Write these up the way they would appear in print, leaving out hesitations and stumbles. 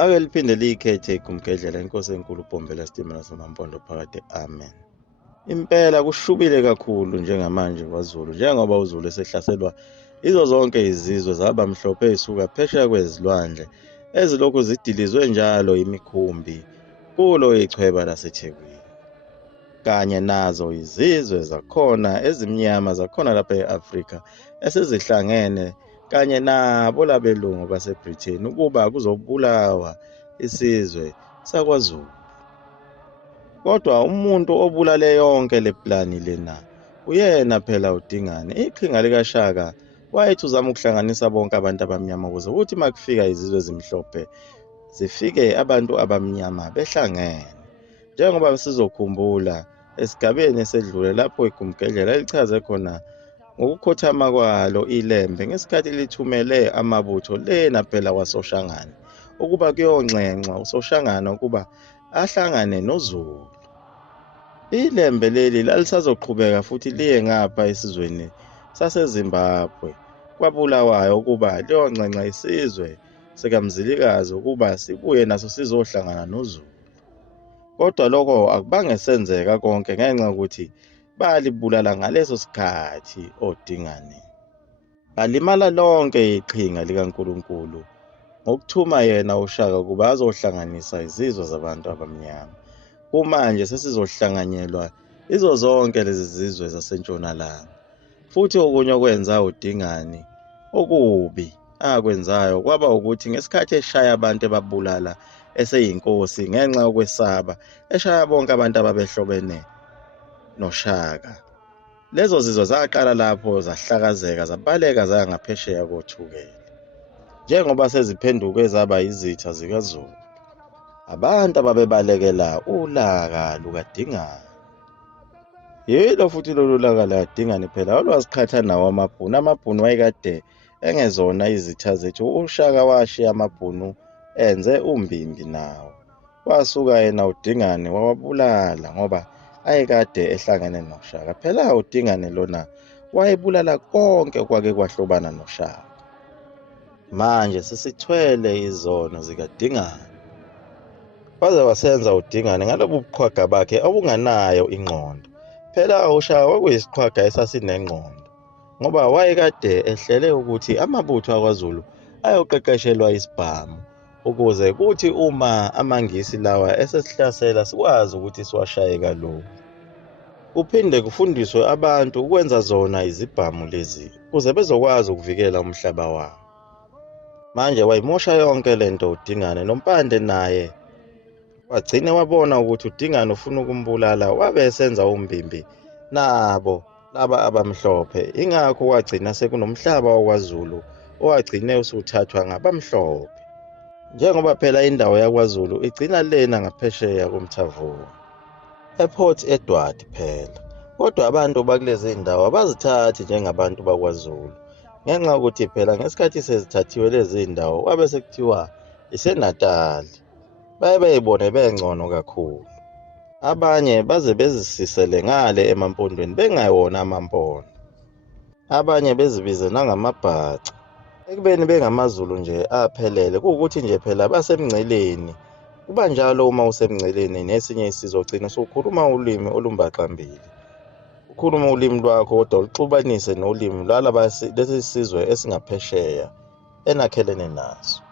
ake liphinde liyikhethe igumgedlela inkosi enkulu uBhombela Sitimela Samampondo phakade. Amen. Impela kushubile kakhulu njengamanje kwaZulu, njengoba uZulu esehlaselwa izo zonke izizwe zabamhlophe ezisuka phesheya kwezilwandle ezilokhu zidilizwe njalo imikhumbi kulo ichweba laseThekwini, kanye nazo izizwe zakhona ezimnyama zakhona lapha e-Afrika esezihlangene kanye nabo labelungu baseBritain ukuba kuzobulawa isizwe sakwaZulu. Kodwa umuntu obulale yonke le plani lena uyena phela uDingane. Iqhinga likaShaka wayethi uzama ukuhlanganisa bonke abantu abamnyama ukuze ukuthi makufika izizwe ezimhlophe zifike abantu abamnyama behlangene. Njengoba sizokhumbula esigabeni esedlule lapho igumgedlela lichaze khona ngokukhothama kwalo ilembe ngesikhathi lithumele amabutho lena phela kwaSoshangane ukuba kuyonxenxwa uSoshangane ukuba ahlangane noZulu. Ilembe leli lalisazoqhubeka futhi liye ngapha esizweni saseZimbabwe kwaBulawayo ukuba liyonxenxa isizwe sikaMzilikazi ukuba sibuye naso sizohlangana noZulu. Kodwa lokho akubange senzeka konke ngenxa yokuthi balibulala ngaleso sikhathi oDingane. Balimala lonke iqhinga likaNkulunkulu ngokuthuma yena uShaka ukuba azohlanganisa izizwe zabantu abamnyama. Kumanje sesizohlanganyelwa izo zonke lezi zizwe zasentshonalanga. Futhi okunye okwenza uDingane okubi akwenzayo kwaba ukuthi ngesikhathi eshaya abantu ebabulala eseyinkosi ngenxa yokwesaba eshaya bonke abantu ababehlobene noShaka, lezo zizwe zaqala lapho zahlakazeka zabaleka zaya ngaphesheya kothukela njengoba seziphenduke zaba izitha zikaZulu. Abantu ababebalekela ulaka lukaDingane. Yilo futhi lolu laka lukaDingane phela olwaziqhatha nawo amabhunu. Amabhunu wayekade engezona izitha zethu. uShaka washiya amabhunu enze umbimbi nawo. Wasuka yena uDingane wawabulala ngoba ayekade ehlangene noShaka. Phela uDingane lona wayebulala konke kwake kwahlobana noShaka. Manje sesithwele izono zikaDingane. Waze wasenza uDingane ngalobu buqhwaga bakhe obunganayo ingqondo. Phela uShaka kwakuyisiqhwaga esasinengqondo ngoba wayekade ehlele ukuthi amabutho akwaZulu ayoqeqeshelwa isibhamu ukuze kuthi uma amangisi lawa esesihlasela sikwazi ukuthi siwashaye kalulu. Kuphinde kufundiswe abantu ukwenza zona izibhamu lezi ukuze bezokwazi ukuvikela umhlaba wabo. Manje wayimosha yonke lento uDingane. Nompande naye wagcine wabona ukuthi uDingane ufuna ukumbulala, wabe esenza umbimbi nabo laba abamhlophe. Ingakho wagcina sekunomhlaba wakwaZulu owagcine usuthathwa ngabamhlophe, njengoba phela indawo yakwaZulu igcina lena ngaphesheya komthavuko ePort Edward phela. Kodwa abantu bakulezi indawo abazithathi njengabantu bakwaZulu ngenxa yokuthi phela ngesikhathi sezithathiwe lezi indawo wabe sekuthiwa iseNatali. Bayibone bengcono kakhulu. Abanye baze bezisisele ngale emampondweni bengayona amampondo. Abanye bezibize nangamabhaca ekubeni bengamaZulu nje aphelele, kuwukuthi nje phela basemngceleni. Kuba njalo uma usemngceleni nesinye isizwe ugcina usukhuluma ulimi olumbaxambili. Ukhuluma ulimi lwakho kodwa uluxubanise nolimi lesi sizwe esingaphesheya enakhelene naso.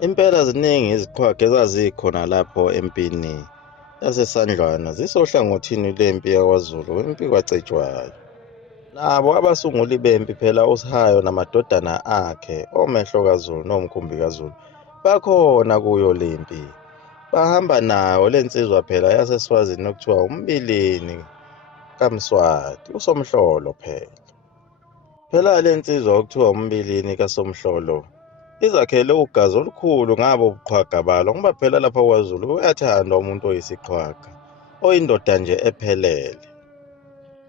Impela ziningi iziqhwaga ezazikhona lapho Empini yaseSandlwana zisohlangothini lempi yakwaZulu, impi kwacetshwayo. Nabo abasunguli bempi phela uSihayo namadodana akhe omehlo kaZulu nomkhumbi kaZulu bakhona kuyo lempi. Bahamba nawo lensizwa phela yaseSwazini okuthiwa umbilini kaMswati, uSomhlolo phela. Phela lensizwa okuthiwa umbilini kaSomhlolo izakhele ugazi olukhulu ngabo ubuqhwaga balo ngoba phela lapha kwaZulu uyathandwa umuntu oyisiqhwaga, oyindoda nje ephelele.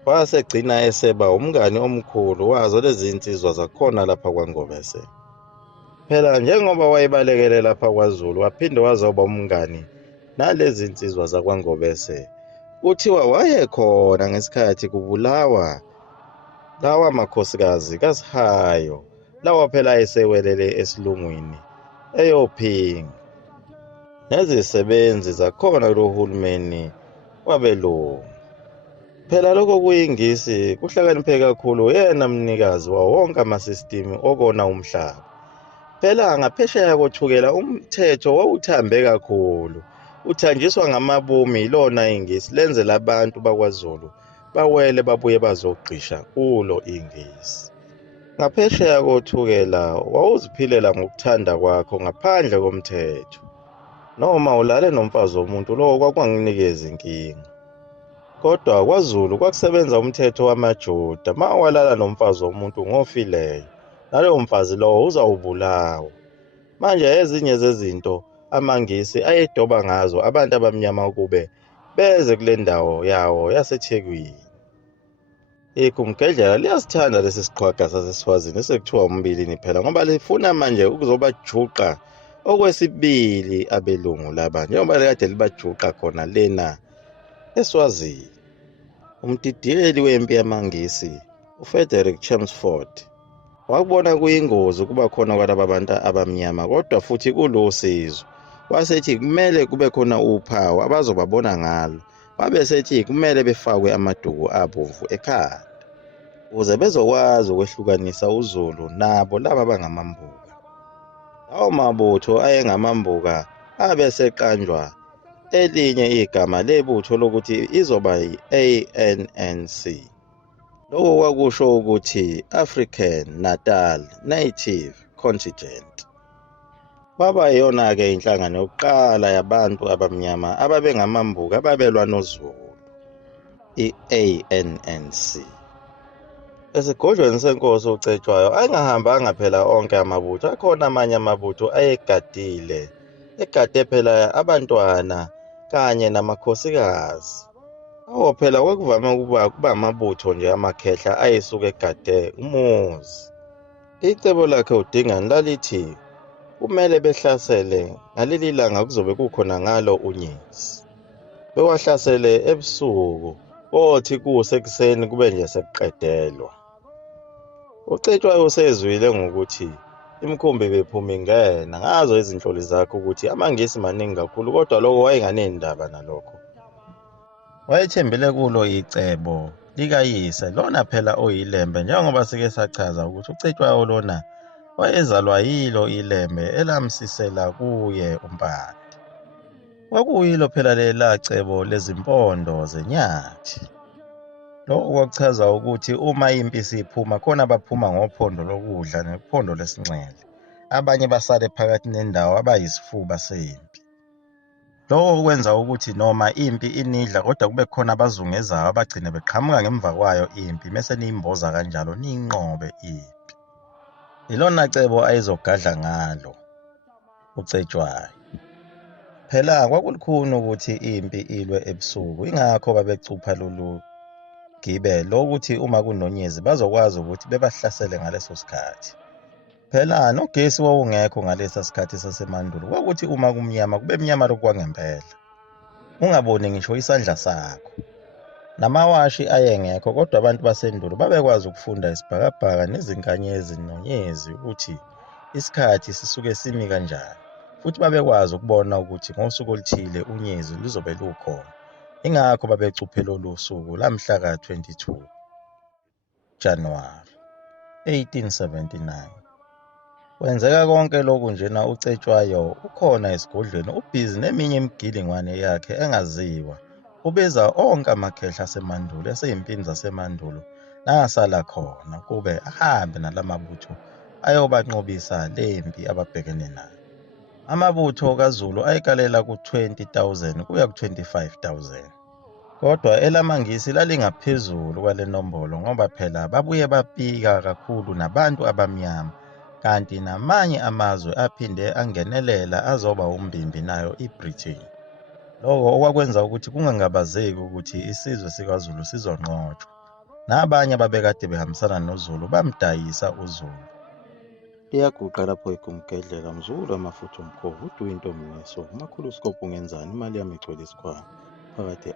Wasegcina eseba umngani omkhulu wazo lezi insizwa zakhona lapha kwaNgobese. Phela njengoba wayebalekele lapha kwaZulu waphinde wazoba umngani nalezi insizwa zakwaNgobese. Kuthiwa wayekhona ngesikhathi kubulawa lawa makhosikazi kaSihayo, lawa phela ayesewelele esilungwini eyophinga. nezisebenzi zakhona kulohulumeni wabelungu. Phela lokho kuyingisi kuhlakaniphe kakhulu yena mnikazi wawo wonke amasistimu okona umhlaba. Phela ngaphesheya kothukela umthetho wawuthambe kakhulu, uthanjiswa ngamabumi ilona ingisi lenzela abantu bakwaZulu bawele babuye bazogqisha kulo ingisi. Ngaphesheya kothukela wawuziphilela ngokuthanda kwakho ngaphandle komthetho. Noma ulale nomfazi womuntu lowo kwakungakunikeza inkinga. Kodwa kwaZulu kwakusebenza umthetho wamaJuda, ma walala nomfazi womuntu ngofileyo, nalowo mfazi lowo uzawubulawa. Manje ezinye zezinto amangisi ayedoba ngazo abantu abamnyama ukube beze kule ndawo yawo yaseThekwini. Ikumgedlela liyasithanda lesi siqhwaga saseswazini esekuthiwa umbilini phela, ngoba lifuna manje ukuzobajuqa okwesibili abelungu laba, njengoba lekade libajuqa khona lena eSwazini. Umdidiyeli wempi yamangisi uFrederick Chelmsford wakubona kuyingozi ukuba khona kwalaba bantu abamnyama, kodwa futhi kulusizo. Wasethi kumele kube khona uphawu abazobabona ngalo, wabesethi kumele befakwe amaduku abomvu ekhanda ukuze bezokwazi ukwehlukanisa uZulu nabo laba bangamambuka. Lawo mabutho ayengamambuka abeseqanjwa elinye igama lebutho lokuthi izoba yi-Annc. Lokho kwakusho ukuthi African Natal Native Contingent. Kwaba yiyona-ke inhlangano yokuqala yabantu abamnyama ababengamambuka ababelwa noZulu, i-Annc. Esigodlweni senkosi uCetshwayo ayengahambanga phela onke amabutho, akhona amanye amabutho egade phela abantwana kanye namakhosikazi. Awo phela kwakuvame kuba amabutho nje amakhehla ayesuke egade umuzi. Icebo lakhe uDingani lalithi kumele behlasele ngaleli langa kuzobe kukhona ngalo unyezi. Bewahlasele ebusuku, othi kusekuseni kube nje sekuqedelwa. UCetshwayo usezwile ngokuthi imikhumbi bephuma ingena ngazo izinhloli zakhe ukuthi amangisi maningi kakhulu, kodwa lokho wayenganendaba nalokho. Wayethembele kulo icebo likayise lona phela oyilembe, njengoba sike sachaza ukuthi uCetshwayo lona wayezalwa yilo ilembe elamsisela kuye umpande. Kwakuyilo phela lela cebo lezimpondo zenyathi. Lokho kwakuchaza ukuthi uma impi isiphuma khona baphuma ngophondo lokudla nephondo lesinxele, abanye basale phakathi nendawo abayisifuba sempi. Lokho kwenza ukuthi noma impi inidla kodwa kube khona abazungezayo abagcine beqhamuka ngemva kwayo impi mese niyimboza kanjalo niyinqobe impi. Ilona cebo ayizogadla ngalo uCetshwayo. Phela kwakulukhuni ukuthi impi ilwe ebusuku, ingakho babecupha lolu gibelo lokuthi uma kunonyezi bazokwazi ukuthi bebahlasele ngaleso sikhathi. Phela nogesi wawungekho ngalesa sikhathi sasemandulo, kwakuthi uma kumnyama kube mnyama lokhu kwangempela, ungaboni ngisho isandla sakho. Namawashi ayengekho, kodwa abantu basendulo babekwazi ukufunda isibhakabhaka nezinkanyezi nonyezi ukuthi isikhathi sisuke simi kanjani, futhi babekwazi ukubona ukuthi ngosuku oluthile unyezi luzobe lukhona. Ingakho babecuphe lolu suku lamhla ka-22 Januwari 1879. Kwenzeka konke lokhu njena uCetshwayo ukhona esigodlweni ubhizi neminye imigilingwane yakhe engaziwa. Ubiza onke amakhehla asemandulo eseyimpini zasemandulo nangasala khona kube ahambe nalamabutho ayobanqobisa lempi ababhekene nayo. Amabutho kaZulu ayekalela ku-20,000 kuya ku-25,000. Kodwa elamangisi lalingaphezulu kwale nombolo ngoba phela babuye bapika kakhulu nabantu abamnyama, kanti namanye amazwe aphinde angenelela azoba umbimbi nayo iBritain. Lokho okwakwenza ukuthi kungangabazeki ukuthi isizwe sikaZulu sizonqotshwa. Nabanye ababekade behambisana noZulu bamdayisa uZulu. Liyaguqa lapho igumgedlela mzulu amafutha omkhovu uDuwinto Mniso umakhuluskopu ungenzani imali yami igcwele isikhwama phakathi